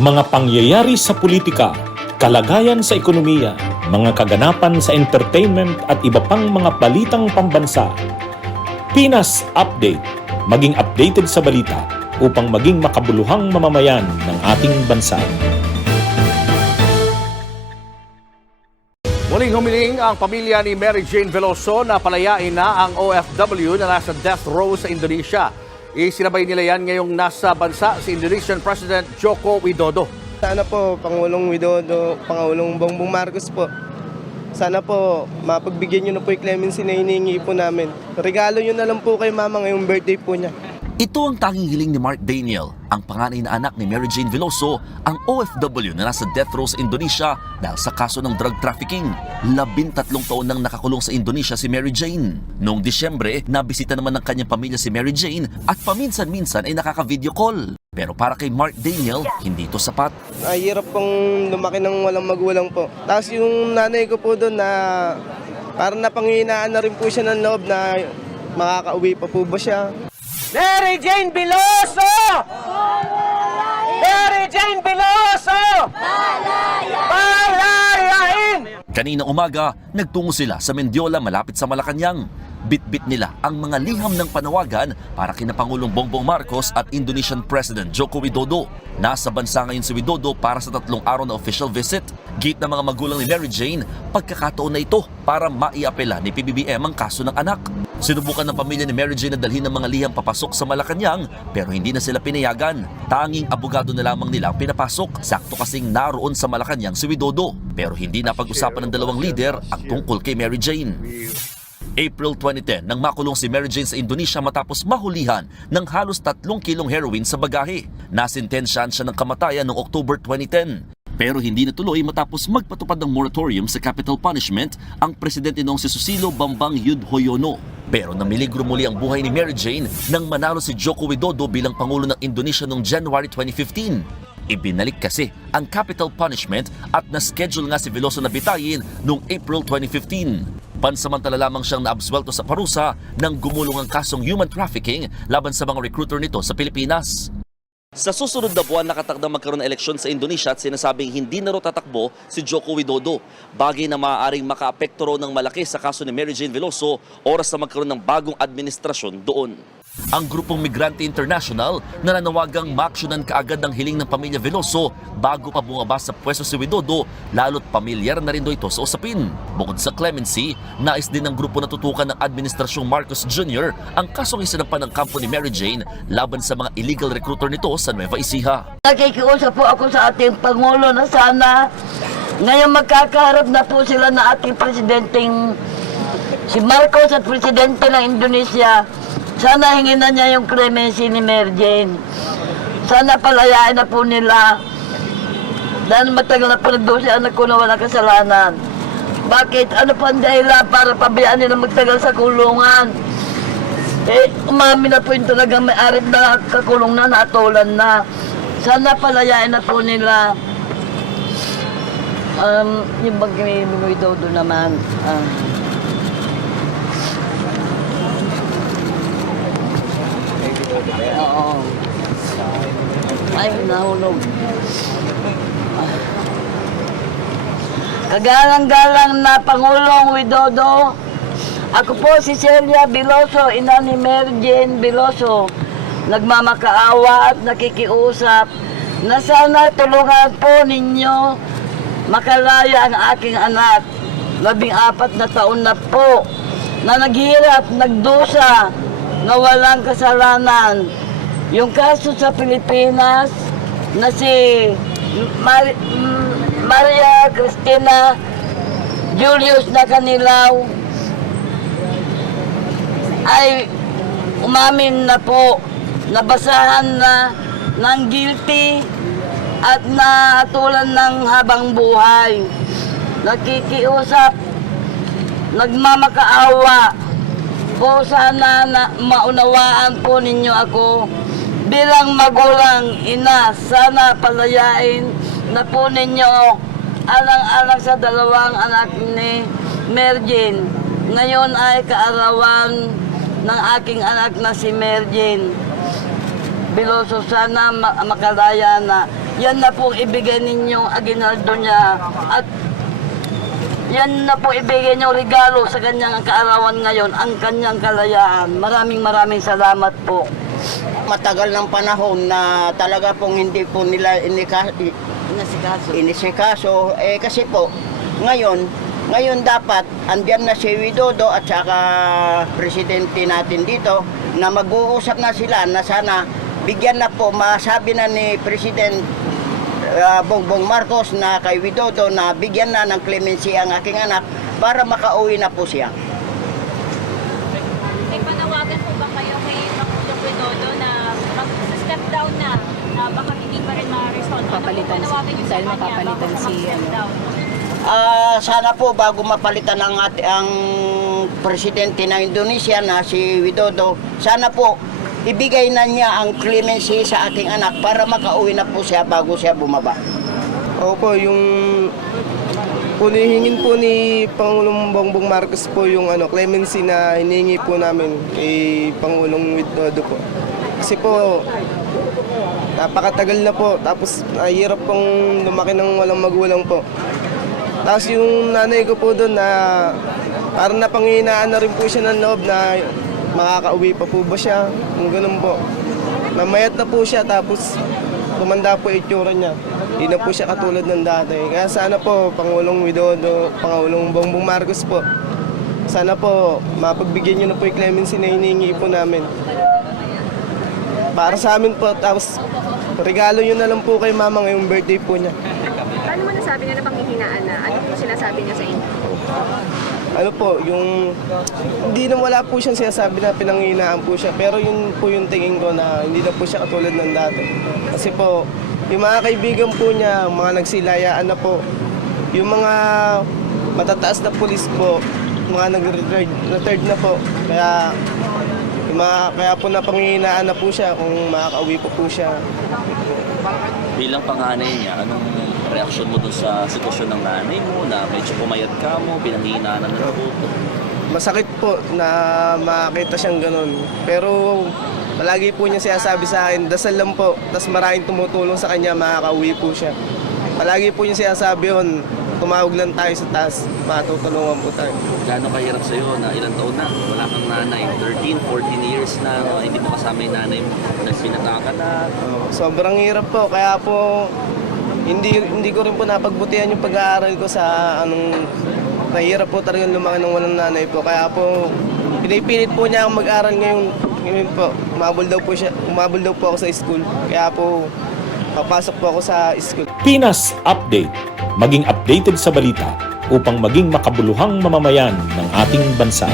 Mga pangyayari sa politika, kalagayan sa ekonomiya, mga kaganapan sa entertainment at iba pang mga balitang pambansa. Pinas Update, maging updated sa balita upang maging makabuluhang mamamayan ng ating bansa. Muling humiling ang pamilya ni Mary Jane Veloso na palayain na ang OFW na nasa death row sa Indonesia. Isinabay nila yan ngayong nasa bansa si Indonesian President Joko Widodo. Sana po, Pangulong Widodo, Pangulong Bongbong Marcos po. Sana po, mapagbigyan nyo na po yung clemency na hinihingi po namin. Regalo nyo na lang po kay Mama ngayong birthday po niya. Ito ang tanging hiling ni Mark Daniel, ang panganay na anak ni Mary Jane Veloso, ang OFW na nasa death row sa Indonesia dahil sa kaso ng drug trafficking. 13 taon nang nakakulong sa Indonesia si Mary Jane. Noong Disyembre, nabisita naman ng kanyang pamilya si Mary Jane at paminsan-minsan ay nakaka-video call. Pero para kay Mark Daniel, hindi ito sapat. Hirap pong lumaki ng walang magulang po. Tapos yung nanay ko po doon na parang napanghinaan na rin po siya ng loob na makakauwi pa po ba siya. Mary Jane Veloso! Mary Jane Veloso! Palayain! Kanina umaga, nagtungo sila sa Mendiola malapit sa Malacanang. Bit-bit nila ang mga liham ng panawagan para kina Pangulong Bongbong Marcos at Indonesian President Joko Widodo. Nasa bansa ngayon si Widodo para sa 3 araw na official visit. Gate ng mga magulang ni Mary Jane, pagkakataon na ito para maiapela ni PBBM ang kaso ng anak. Sinubukan ng pamilya ni Mary Jane na dalhin ng mga liham papasok sa Malacanang pero hindi na sila pinayagan. Tanging abogado na lamang nila ang pinapasok. Sakto kasing naroon sa Malacanang si Widodo. Pero hindi napag-usapan ng dalawang lider ang tungkol kay Mary Jane. April 2010 nang makulong si Mary Jane sa Indonesia matapos mahulihan ng halos 3 kilong heroin sa bagahe. Nasintensyahan siya ng kamatayan noong October 2010. Pero hindi natuloy matapos magpatupad ng moratorium sa capital punishment ang presidente noong si Susilo Bambang Yudhoyono. Pero namiligro muli ang buhay ni Mary Jane nang manalo si Joko Widodo bilang Pangulo ng Indonesia noong January 2015. Ibinalik kasi ang capital punishment at na-schedule nga si Veloso na bitayin noong April 2015. Pansamantala lamang siyang naabswelto sa parusa nang gumulong ang kasong human trafficking laban sa mga recruiter nito sa Pilipinas. Sa susunod na buwan, nakatakdang magkaroon ng eleksyon sa Indonesia at sinasabing hindi na raw tatakbo si Joko Widodo. Bagay na maaaring makaapekto raw ng malaki sa kaso ni Mary Jane Veloso oras na magkaroon ng bagong administrasyon doon. Ang grupong Migrante International nananawagang maaksyonan kaagad ang hiling ng pamilya Veloso bago pa bumaba sa pwesto si Widodo, lalo't pamilyar na rin daw ito sa usapin. Bukod sa clemency, nais din ng grupo na tutukan ng Administrasyong Marcos Jr. ang kasong isinampan ng kampo ni Mary Jane laban sa mga illegal recruiter nito sa Nueva Ecija. Nakikiusap po ako sa ating Pangulo na sana ngayon magkakaharap na po sila na ating presidenteng si Marcos at presidente ng Indonesia. Sana hingin na niya yung clemency ni Mary Jane. Sana palayain na po nila. Dahil matagal na po nagdoon si anak ko na walang kasalanan. Bakit? Ano po ang dahilan para pabayaan nila magtagal sa kulungan? Umami na po yung talagang may-ari na kakulong na, natulan na. Sana palayain na po nila. Yung bagay doon naman. Oo. Ay, nahulog. Kagalang-galang na Pangulong Widodo, ako po si Celia Veloso, ina ni Mary Jane Veloso. Nagmamakaawa at nakikiusap na sana tulungan po ninyo makalaya ang aking anak. 14 na taon na po na naghirap, nagdusa, na walang kasalanan. Yung kaso sa Pilipinas na si Maria Cristina Julius na Kanilaw ay umamin na po, nabasahan na ng guilty at nahatulan ng habang buhay. Nakikiusap, nagmamakaawa po, sana na maunawaan po ninyo ako bilang magulang ina. Sana palayain na po ninyo alang-alang sa 2 anak ni Mary Jane. Ngayon ay kaarawan ng aking anak na si Mary Jane Veloso. Sana makalaya na. yan na po ibigay ninyong aginaldo niya at yan na po ibigay niyong regalo sa kanyang kaarawan ngayon, ang kanyang kalayaan. Maraming salamat po. Matagal ng panahon na talaga pong hindi po nila inisikaso. Kasi po, ngayon dapat andyan na si Widodo at saka presidente natin dito na mag-uusap na sila na sana bigyan na po, masabi na ni President Bongbong Marcos na kay Widodo na bigyan na ng clemency ang aking anak para makauwi na po siya. May panawagan po ba kayo kay Pangulong Widodo na mag-step down na baka hindi pa rin ma-resolve? Papalitan dahil mapapalitan si Sana po bago mapalitan ang presidente ng Indonesia na si Widodo, sana po ibigay na niya ang clemency sa ating anak para makauwi na po siya bago siya bumaba. Opo, yung hingin po ni Pangulong Bongbong Marcos po yung clemency na hinihingi po namin kay Pangulong Widodo po. Kasi po, napakatagal na po, tapos hirap pong lumaki ng walang magulang po. Tapos yung nanay ko po doon na parang napanghinaan na rin po siya ng loob na makakauwi pa po ba siya, kung ganun po. Namayat na po siya, tapos tumanda po itsura niya. Hindi na po siya katulad ng dati. Kaya sana po, Pangulong Widodo, Pangulong Bongbong Marcos po, sana po, mapagbigyan niyo na po yung clemency na hinihingi po namin. Para sa amin po, tapos regalo niyo na lang po kay mama ngayong birthday po niya. Paano mo nasabi niya na panghihinaan na? Ano po sinasabi niya sa inyo? Ano po, yung hindi na wala po siyang sinasabi na pinanghinaan po siya, pero yun po yung tingin ko na hindi na po siya katulad ng dati. Kasi po, yung mga kaibigan po niya, mga nagsilayaan na po, yung mga matataas na pulis po, mga nag-retired na po, kaya kaya po napanghihinaan na po siya kung makakauwi po siya. Bilang panganay niya, anong reaksyon mo dun sa sitwasyon ng nanay mo na medyo pumayat ka mo, pinanghihinaan ng nabuto? Masakit po na makita siyang ganun. Pero palagi po niya sinasabi sa akin, dasal lang po, tas maraming tumutulong sa kanya, makakauwi po siya. Palagi po niya sinasabi yun, tumawag lang tayo sa taas, matutulungan po tayo. Gaano kahirap sa'yo na ilang taon na, wala kang nanay, 13, 14 years na, hindi mo kasama yung nanay mo, nagpinata ka na. Sobrang hirap po, kaya po hindi ko rin po napagbutihan yung pag-aaral ko sa nahirap po talaga lumaki ng walang nanay po. Kaya po pinipilit po niya akong mag-aral ngayon po. Umabol daw po ako sa school. Kaya po papasok po ako sa school. Pinas Update. Maging updated sa balita upang maging makabuluhang mamamayan ng ating bansa.